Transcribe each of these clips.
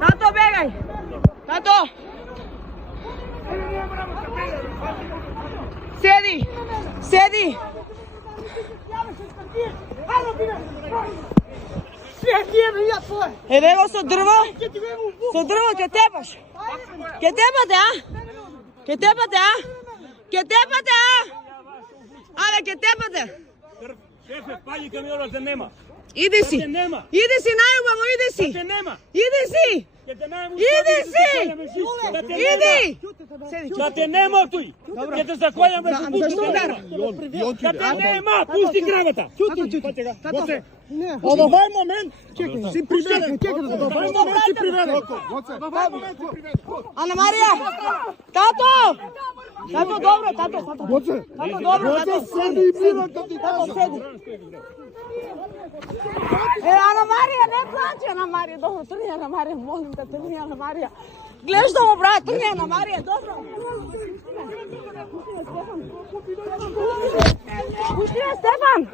Тато, бегај! Тато! Седи! Седи! Еве го со дрво! Со дрво ќе тепаш! Ќе тепате, а? Ќе тепате, а? Ќе тепате, а? Абе, ќе тепате! Шефе, паѓи камионот нема! Иди си! Иди си, најубаво, иди си! Иди си! Иди си! Иди! Да те нема тој! Ќе те заколјам без пушти! Да те нема! Пусти кравата! Од овај момент си приведен. Од овај момент си приведен. Ана Марија! Тато! Тато, добро, тато! Тато, добро, тато! Седи и мира да ти Тато, седи! Ана Марија, не плачи, Ана Марија, добро, трни, Ана Марија, молим те, трни, Ана Марија. Гледаш да му брат, трни, Ана Марија, добро. Пушти ме, Стефан!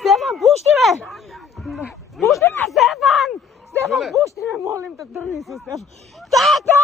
Стефан, пушти ме! Пушти ме, Стефан! Стефан, пушти ме, молим те, трни се, Стефан. Тато!